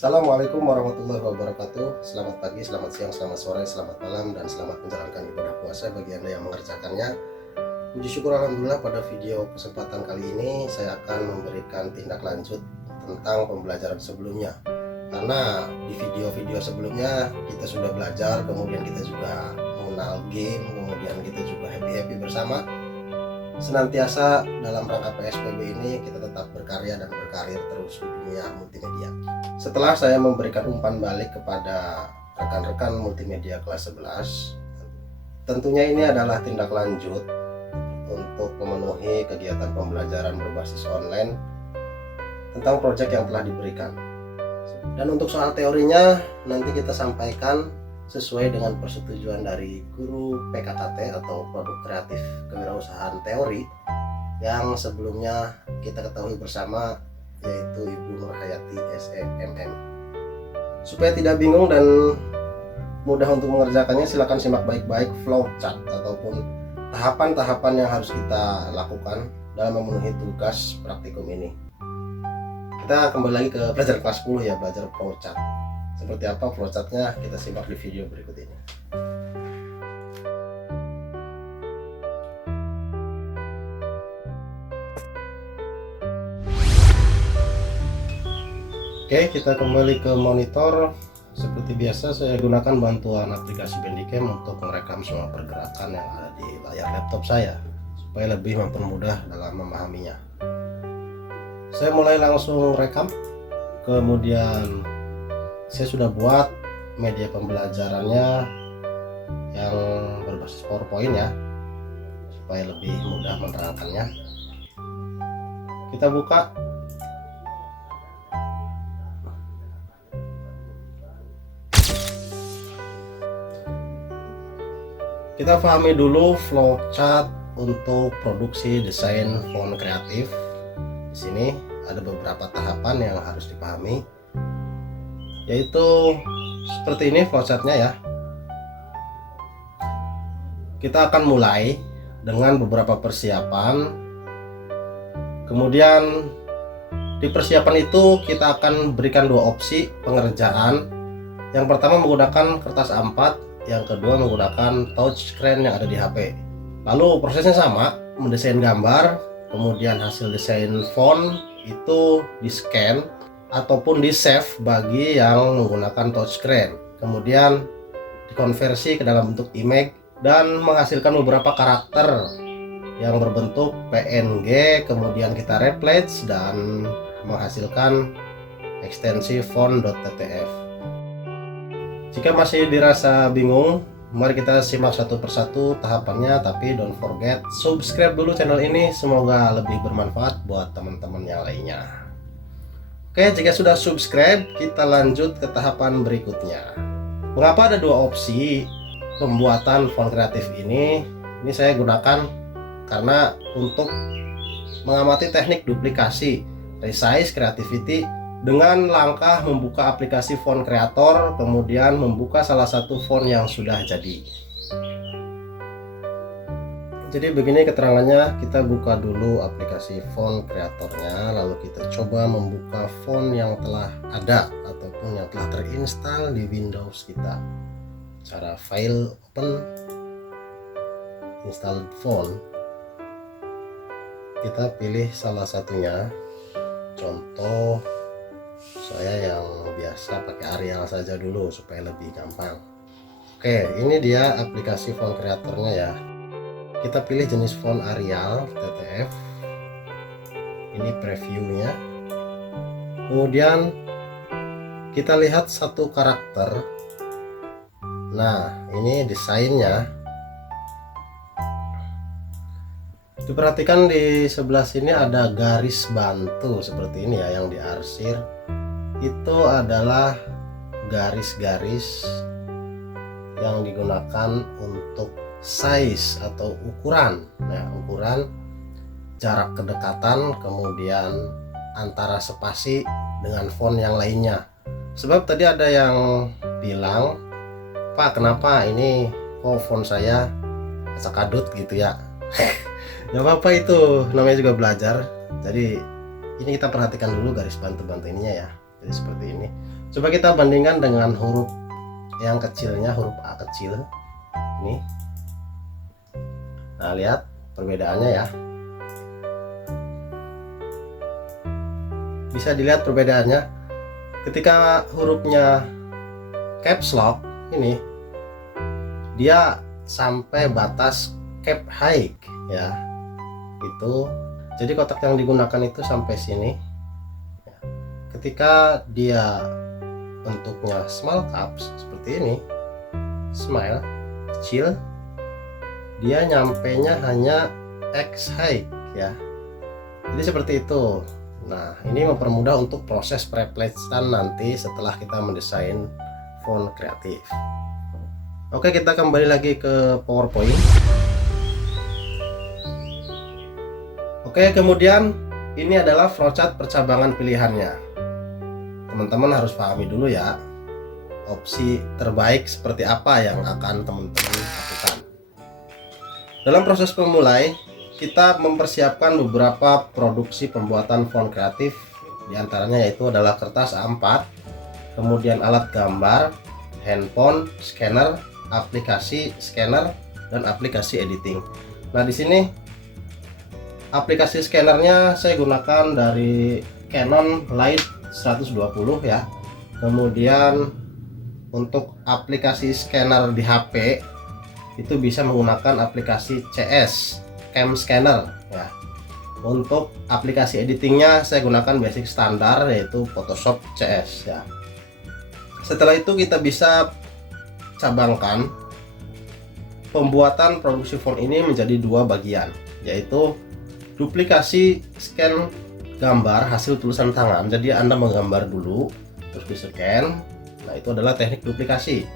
Assalamualaikum warahmatullahi wabarakatuh. Selamat pagi, selamat siang, selamat sore, selamat malam, dan selamat menjalankan ibadah puasa bagi Anda yang mengerjakannya. Puji syukur alhamdulillah, pada video kesempatan kali ini saya akan memberikan tindak lanjut tentang pembelajaran sebelumnya. Karena di video-video sebelumnya kita sudah belajar, kemudian kita juga mengenal game, kemudian kita juga happy-happy bersama. Senantiasa dalam rangka PSBB ini kita tetap berkarya dan berkarir terus di dunia multimedia. Setelah saya memberikan umpan balik kepada rekan-rekan multimedia kelas 11, tentunya ini adalah tindak lanjut untuk memenuhi kegiatan pembelajaran berbasis online tentang proyek yang telah diberikan. Dan untuk soal teorinya nanti kita sampaikan sesuai dengan persetujuan dari guru PKKT atau Produk Kreatif Kewirausahaan Teori yang sebelumnya kita ketahui bersama, yaitu Ibu Nurhayati SEMM. Supaya tidak bingung dan mudah untuk mengerjakannya, silakan simak baik-baik flowchart ataupun tahapan-tahapan yang harus kita lakukan dalam memenuhi tugas praktikum ini. Kita kembali lagi ke pelajaran kelas 10 ya, belajar flowchart. Seperti apa flowchartnya kita simak di video berikut ini. Oke, kita kembali ke monitor. Seperti biasa saya gunakan bantuan aplikasi Bandicam untuk merekam semua pergerakan yang ada di layar laptop saya supaya lebih mempermudah dalam memahaminya. Saya mulai langsung rekam, kemudian saya sudah buat media pembelajarannya yang berbasis PowerPoint ya, supaya lebih mudah menerangkannya. Kita buka. Kita pahami dulu flowchart untuk produksi desain font kreatif. Di sini ada beberapa tahapan yang harus dipahami, yaitu seperti ini flowchartnya ya. Kita akan mulai dengan beberapa persiapan. Kemudian di persiapan itu kita akan berikan dua opsi pengerjaan. Yang pertama menggunakan kertas A4, yang kedua menggunakan touchscreen yang ada di HP. Lalu prosesnya sama, mendesain gambar, kemudian hasil desain font itu di scan ataupun di save bagi yang menggunakan touchscreen, kemudian dikonversi ke dalam bentuk image dan menghasilkan beberapa karakter yang berbentuk PNG, kemudian kita replace dan menghasilkan ekstensi font.ttf. Jika masih dirasa bingung, mari kita simak satu persatu tahapannya, tapi don't forget subscribe dulu channel ini, semoga lebih bermanfaat buat teman-teman yang lainnya. Oke, jika sudah subscribe, kita lanjut ke tahapan berikutnya. Mengapa ada dua opsi pembuatan font kreatif ini? Ini saya gunakan karena untuk mengamati teknik duplikasi, resize, creativity dengan langkah membuka aplikasi font creator, kemudian membuka salah satu font yang sudah jadi. Jadi begini keterangannya, kita buka dulu aplikasi font kreatornya, lalu kita coba membuka font yang telah ada ataupun yang telah terinstall di Windows kita. Cara file, open, install font. Kita pilih salah satunya. Contoh saya yang biasa pakai Arial saja dulu supaya lebih gampang. Oke, ini dia aplikasi font kreatornya ya. Kita pilih jenis font Arial TTF. Ini previewnya. Kemudian kita lihat satu karakter. Nah, ini desainnya. Diperhatikan di sebelah sini ada garis bantu seperti ini ya, yang diarsir. Itu adalah garis-garis yang digunakan untuk size atau ukuran. Nah, ukuran, jarak kedekatan, kemudian antara spasi dengan font yang lainnya. Sebab tadi ada yang bilang, "Pak, kenapa ini kok font saya acak-adut gitu ya?" Gak apa-apa, itu namanya juga belajar. Jadi ini kita perhatikan dulu garis bantu-bantu ininya ya. Jadi seperti ini. Coba kita bandingkan dengan huruf yang kecilnya, huruf A kecil ini. Nah, lihat perbedaannya ya. Bisa dilihat perbedaannya. Ketika hurufnya caps lock ini, dia sampai batas cap high ya. Itu jadi kotak yang digunakan itu sampai sini. Ketika dia bentuknya small caps seperti ini, smile kecil, dia nyampenya hanya X high ya. Jadi seperti itu. Nah, ini mempermudah untuk proses preplacean nanti setelah kita mendesain font kreatif. Oke, kita kembali lagi ke PowerPoint. Oke, kemudian ini adalah flowchart percabangan pilihannya. Teman-teman harus pahami dulu ya, opsi terbaik seperti apa yang akan teman-teman lakukan. Dalam proses pemulai, kita mempersiapkan beberapa produksi pembuatan font kreatif. Di antaranya yaitu adalah kertas A4, kemudian alat gambar, handphone, scanner, aplikasi scanner, dan aplikasi editing. Nah, di sini aplikasi scannernya saya gunakan dari Canon Light 120 ya. Kemudian untuk aplikasi scanner di HP itu bisa menggunakan aplikasi CS Cam Scanner ya. Untuk aplikasi editingnya saya gunakan basic standar yaitu Photoshop CS ya. Setelah itu kita bisa cabangkan pembuatan produksi font ini menjadi dua bagian, yaitu duplikasi scan gambar hasil tulisan tangan. Jadi Anda menggambar dulu terus di scan. Nah, itu adalah teknik duplikasi.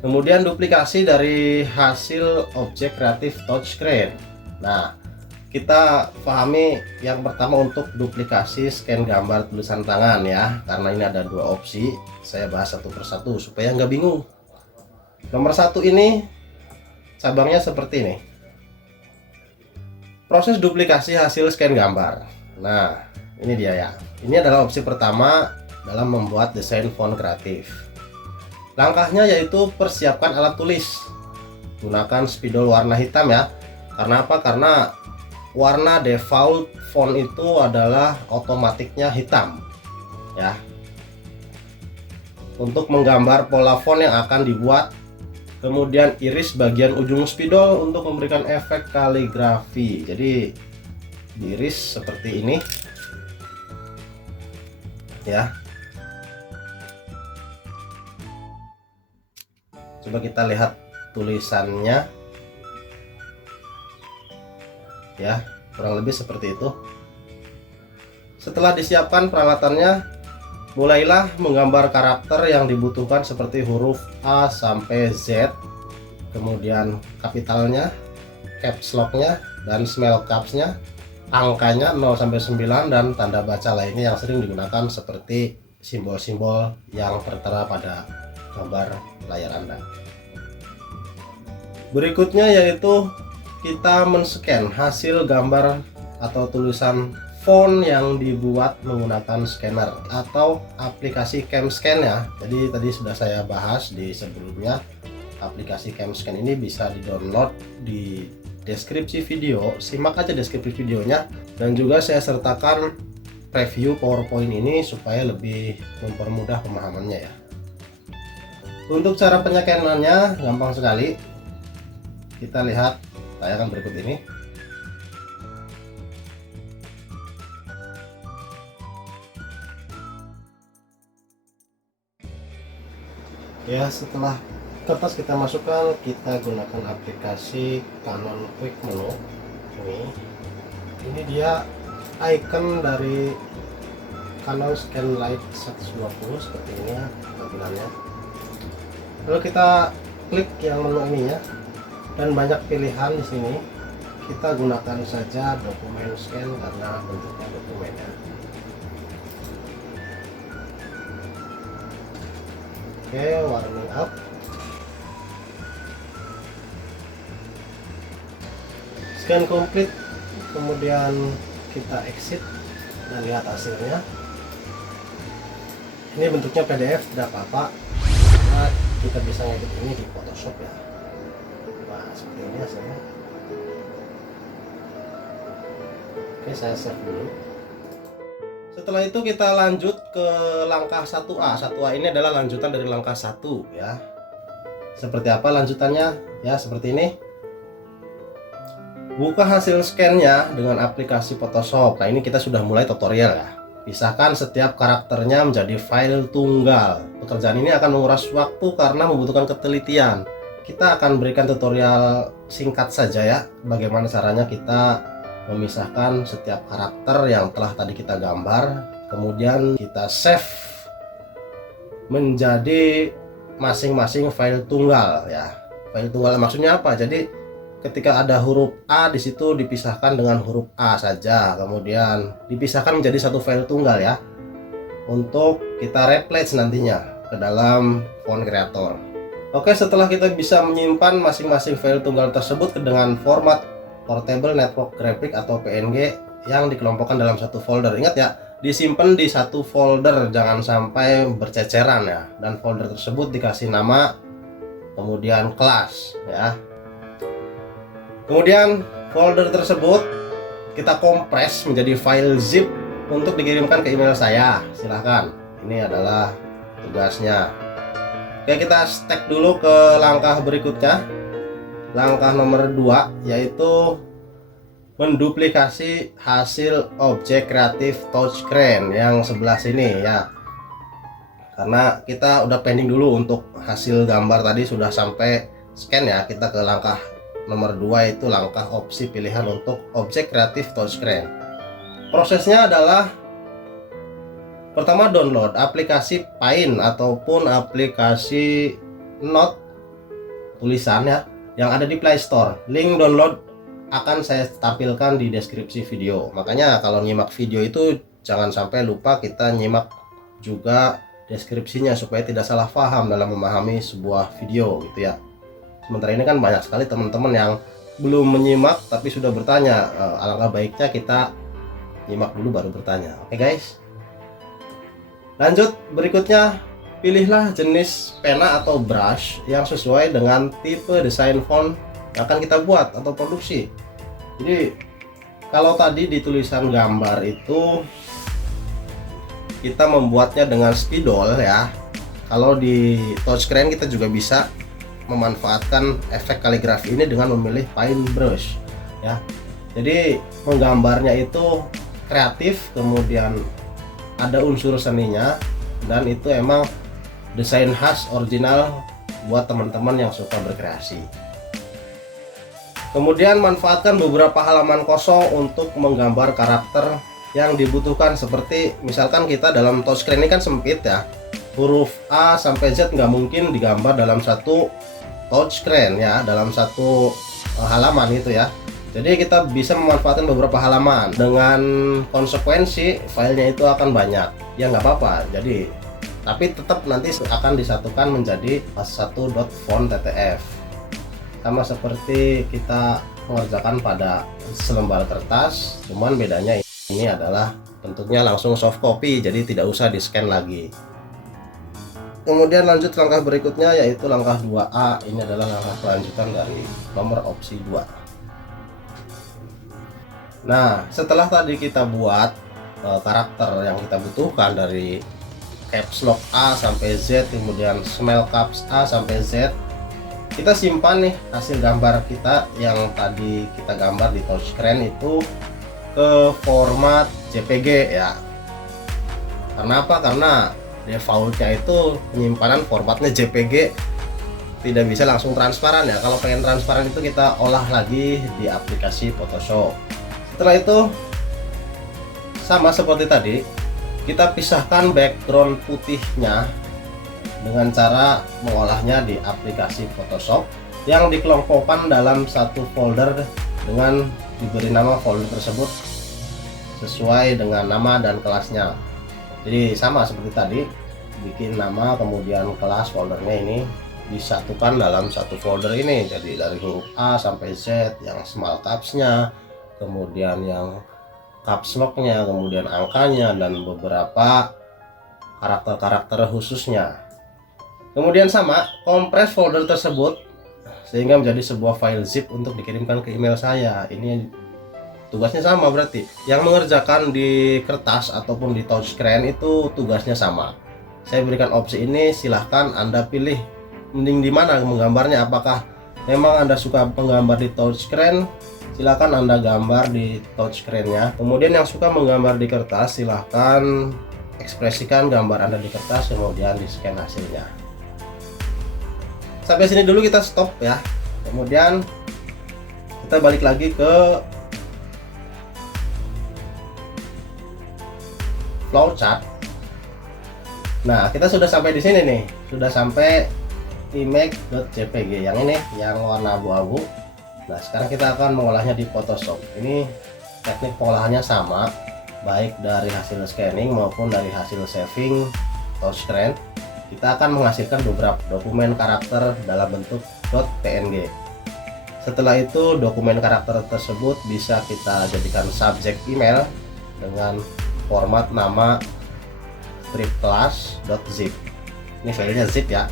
Kemudian duplikasi dari hasil objek kreatif touchscreen. Nah, kita pahami yang pertama untuk duplikasi scan gambar tulisan tangan ya, karena ini ada dua opsi. Saya bahas satu persatu supaya nggak bingung. Nomor satu ini cabangnya seperti ini. Proses duplikasi hasil scan gambar. Nah, ini dia ya. Ini adalah opsi pertama dalam membuat desain font kreatif. Langkahnya yaitu persiapkan alat tulis. Gunakan spidol warna hitam ya. Karena apa? Karena warna default font itu adalah otomatiknya hitam ya. Untuk menggambar pola font yang akan dibuat, kemudian iris bagian ujung spidol untuk memberikan efek kaligrafi. Jadi diiris seperti ini ya. Coba kita lihat tulisannya ya, kurang lebih seperti itu. Setelah disiapkan peralatannya, mulailah menggambar karakter yang dibutuhkan seperti huruf A sampai Z, kemudian kapitalnya, caps locknya, dan small capsnya, angkanya 0 sampai 9, dan tanda baca lainnya yang sering digunakan seperti simbol-simbol yang tertera pada gambar layar Anda. Berikutnya yaitu kita men-scan hasil gambar atau tulisan font yang dibuat menggunakan scanner atau aplikasi CamScan ya. Jadi tadi sudah saya bahas di sebelumnya. Aplikasi CamScan ini bisa di-download di deskripsi video. Simak aja deskripsi videonya, dan juga saya sertakan preview PowerPoint ini supaya lebih mempermudah pemahamannya ya. Untuk cara penyekanannya gampang sekali. Kita lihat tayangan berikut ini. Ya, setelah kertas kita masukkan, kita gunakan aplikasi Canon Quick Menu. Ini dia icon dari Canon Scan Light 120 seperti ini ya tampilannya. Lalu kita klik yang menu ini ya, dan banyak pilihan di sini. Kita gunakan saja dokumen scan karena bentuknya dokumennya. Oke, warning up. Scan komplit, kemudian kita exit dan lihat hasilnya. Ini bentuknya PDF, tidak apa-apa. Nah, kita bisa ngedit ini di Photoshop ya. Nah, seperti ini hasilnya. Oke, saya save dulu. Setelah itu kita lanjut ke langkah 1A. 1A ini adalah lanjutan dari langkah 1 ya. Seperti apa lanjutannya? Ya, seperti ini. Buka hasil scan-nya dengan aplikasi Photoshop. Nah, ini kita sudah mulai tutorial ya. Pisahkan setiap karakternya menjadi file tunggal. Pekerjaan ini akan menguras waktu karena membutuhkan ketelitian. Kita akan berikan tutorial singkat saja ya, bagaimana caranya kita memisahkan setiap karakter yang telah tadi kita gambar, kemudian kita save menjadi masing-masing file tunggal ya. File tunggal maksudnya apa? Jadi ketika ada huruf A di situ dipisahkan dengan huruf A saja, kemudian dipisahkan menjadi satu file tunggal ya, untuk kita replace nantinya ke dalam font creator. Oke, setelah kita bisa menyimpan masing-masing file tunggal tersebut dengan format Portable Network Graphic atau PNG yang dikelompokkan dalam satu folder. Ingat ya, disimpan di satu folder, jangan sampai berceceran ya. Dan folder tersebut dikasih nama, kemudian kelas ya. Kemudian folder tersebut kita kompres menjadi file zip untuk dikirimkan ke email saya. Silahkan, ini adalah tugasnya. Oke, kita stack dulu ke langkah berikutnya. Langkah nomor 2 yaitu menduplikasi hasil objek kreatif touchscreen yang sebelah sini ya. Karena kita udah pending dulu untuk hasil gambar tadi sudah sampai scan ya, kita ke langkah nomor 2 itu langkah opsi pilihan untuk objek kreatif touchscreen. Prosesnya adalah pertama download aplikasi Paint ataupun aplikasi Note tulisan ya yang ada di Play Store. Link download akan saya tampilkan di deskripsi video. Makanya kalau nyimak video itu jangan sampai lupa kita nyimak juga deskripsinya supaya tidak salah paham dalam memahami sebuah video gitu ya. Sementara ini kan banyak sekali teman-teman yang belum menyimak tapi sudah bertanya. Alangkah baiknya kita nyimak dulu baru bertanya. Oke guys, lanjut berikutnya, pilihlah jenis pena atau brush yang sesuai dengan tipe desain font yang akan kita buat atau produksi. Jadi kalau tadi di tulisan gambar itu kita membuatnya dengan spidol ya, kalau di touchscreen kita juga bisa memanfaatkan efek kaligrafi ini dengan memilih paintbrush ya. Jadi menggambarnya itu kreatif, kemudian ada unsur seninya, dan itu emang desain khas original buat teman-teman yang suka berkreasi. Kemudian manfaatkan beberapa halaman kosong untuk menggambar karakter yang dibutuhkan, seperti misalkan kita dalam touchscreen ini kan sempit ya, huruf A sampai Z nggak mungkin digambar dalam satu touchscreen ya, dalam satu halaman itu ya. Jadi kita bisa memanfaatkan beberapa halaman, dengan konsekuensi filenya itu akan banyak ya, nggak apa-apa. Jadi tapi tetap nanti akan disatukan menjadi satu .font ttf, sama seperti kita mengerjakan pada selembar kertas, cuman bedanya ini adalah bentuknya langsung soft copy, jadi tidak usah di scan lagi. Kemudian lanjut langkah berikutnya yaitu langkah 2A. Ini adalah langkah kelanjutan dari nomor opsi 2. Nah, setelah tadi kita buat karakter yang kita butuhkan dari caps lock A sampai Z, kemudian small caps A sampai Z, kita simpan nih hasil gambar kita yang tadi kita gambar di touchscreen itu ke format JPG ya. Karena apa? Karena defaultnya itu penyimpanan formatnya JPG, tidak bisa langsung transparan ya. Kalau pengen transparan itu kita olah lagi di aplikasi Photoshop. Setelah itu sama seperti tadi, kita pisahkan background putihnya dengan cara mengolahnya di aplikasi Photoshop yang dikelompokkan dalam satu folder dengan diberi nama folder tersebut sesuai dengan nama dan kelasnya. Jadi sama seperti tadi, bikin nama kemudian kelas, foldernya ini disatukan dalam satu folder ini. Jadi dari huruf A sampai Z, yang small capsnya, kemudian yang caps locknya, kemudian angkanya, dan beberapa karakter-karakter khususnya. Kemudian sama, kompres folder tersebut sehingga menjadi sebuah file zip untuk dikirimkan ke email saya. Ini tugasnya sama berarti. Yang mengerjakan di kertas ataupun di touchscreen itu tugasnya sama. Saya berikan opsi ini, silahkan Anda pilih mending di mana menggambarnya. Apakah memang Anda suka menggambar di touchscreen, silahkan Anda gambar di touchscreen-nya. Kemudian yang suka menggambar di kertas, silahkan ekspresikan gambar Anda di kertas, kemudian di scan hasilnya. Sampai sini dulu kita stop ya. Kemudian kita balik lagi ke flowchart. Nah, kita sudah sampai di sini nih. Sudah sampai image.jpg yang ini, yang warna abu-abu. Nah, sekarang kita akan mengolahnya di Photoshop. Ini teknik pengolahannya sama, baik dari hasil scanning maupun dari hasil saving touchscreen. Kita akan menghasilkan beberapa dokumen karakter dalam bentuk .png. Setelah itu dokumen karakter tersebut bisa kita jadikan subjek email dengan format nama stripclass.zip. Ini filenya zip ya.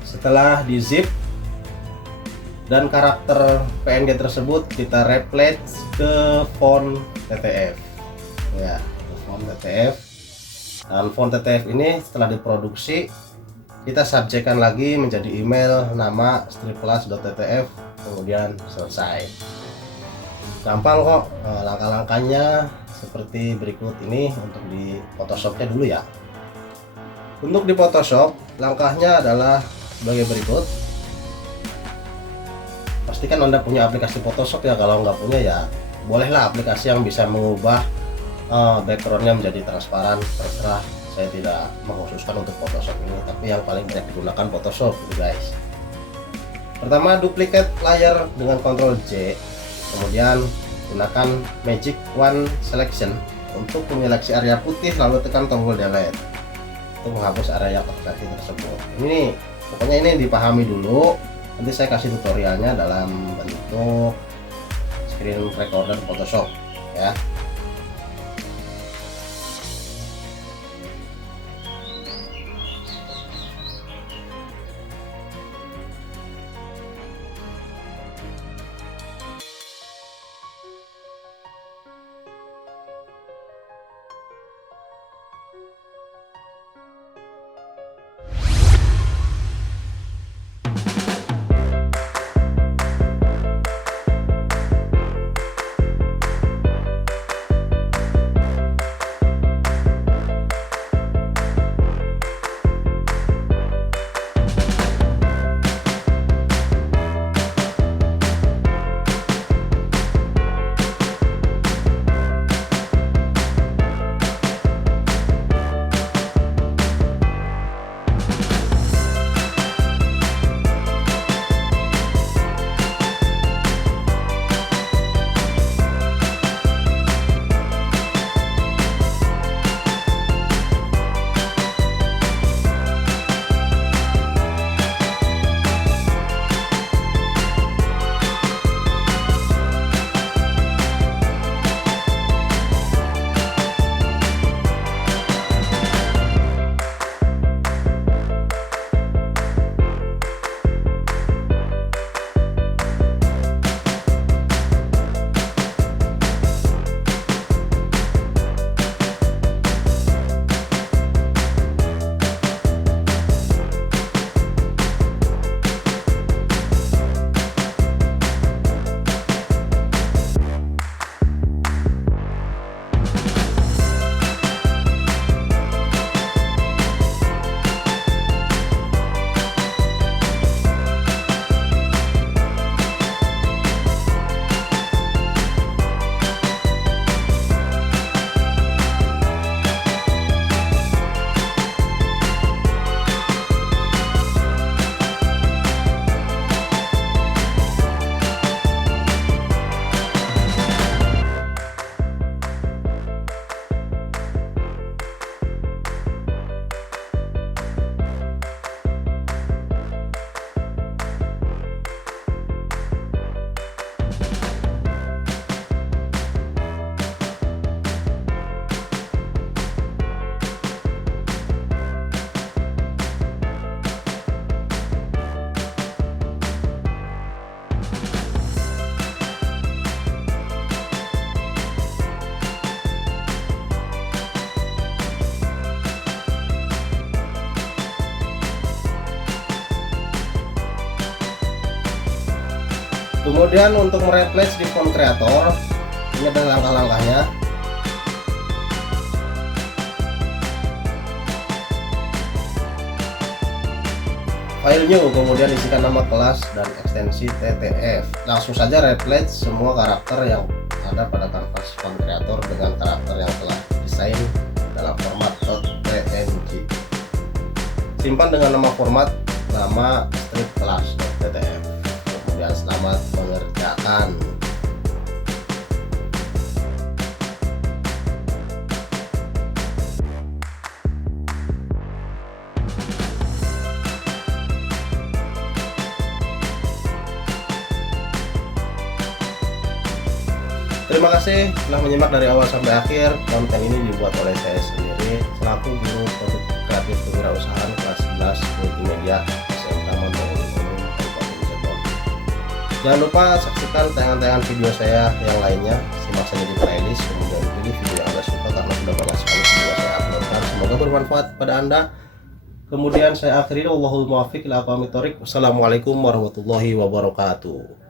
Setelah di zip dan karakter PNG tersebut kita replace ke font TTF. Ya, font TTF. Dan font TTF ini setelah diproduksi kita subjekkan lagi menjadi email nama stripclass.ttf, kemudian selesai. Gampang kok. Langkah-langkahnya seperti berikut ini untuk di Photoshopnya dulu ya. Untuk di Photoshop langkahnya adalah sebagai berikut. Pastikan Anda punya aplikasi Photoshop ya. Kalau nggak punya ya bolehlah aplikasi yang bisa mengubah backgroundnya menjadi transparan, terserah. Saya tidak mengkhususkan untuk Photoshop ini, tapi yang paling banyak digunakan Photoshop guys. Pertama, duplicate layer dengan Ctrl J, kemudian gunakan Magic Wand Selection untuk menyeleksi area putih, lalu tekan tombol delete untuk menghapus area terseleksi tersebut. Ini pokoknya ini dipahami dulu, nanti saya kasih tutorialnya dalam bentuk screen recorder Photoshop ya. Kemudian untuk mereplace di font creator, ini adalah langkah-langkahnya. File new, kemudian isikan nama kelas dan ekstensi TTF. Langsung saja replace semua karakter yang ada pada kanvas font creator dengan karakter yang telah desain dalam format .png. Simpan dengan nama format nama strip class .ttf. Kemudian selamat mengerjakan. Terima kasih telah menyimak dari awal sampai akhir. Konten ini dibuat oleh saya sendiri selaku guru produk kreatif kewirausahaan kelas 11 multimedia SMK Montong Kabupaten Cirebon. Jangan lupa saksikan tayangan-tayangan video saya yang lainnya. Simak saja di playlist, kemudian pilih video yang Anda suka karena sudah banyak sekali video saya uploadkan. Semoga bermanfaat pada Anda. Kemudian saya akhiri, wallahul muwaffiq ila aqwamit thoriq. Wassalamualaikum warahmatullahi wabarakatuh.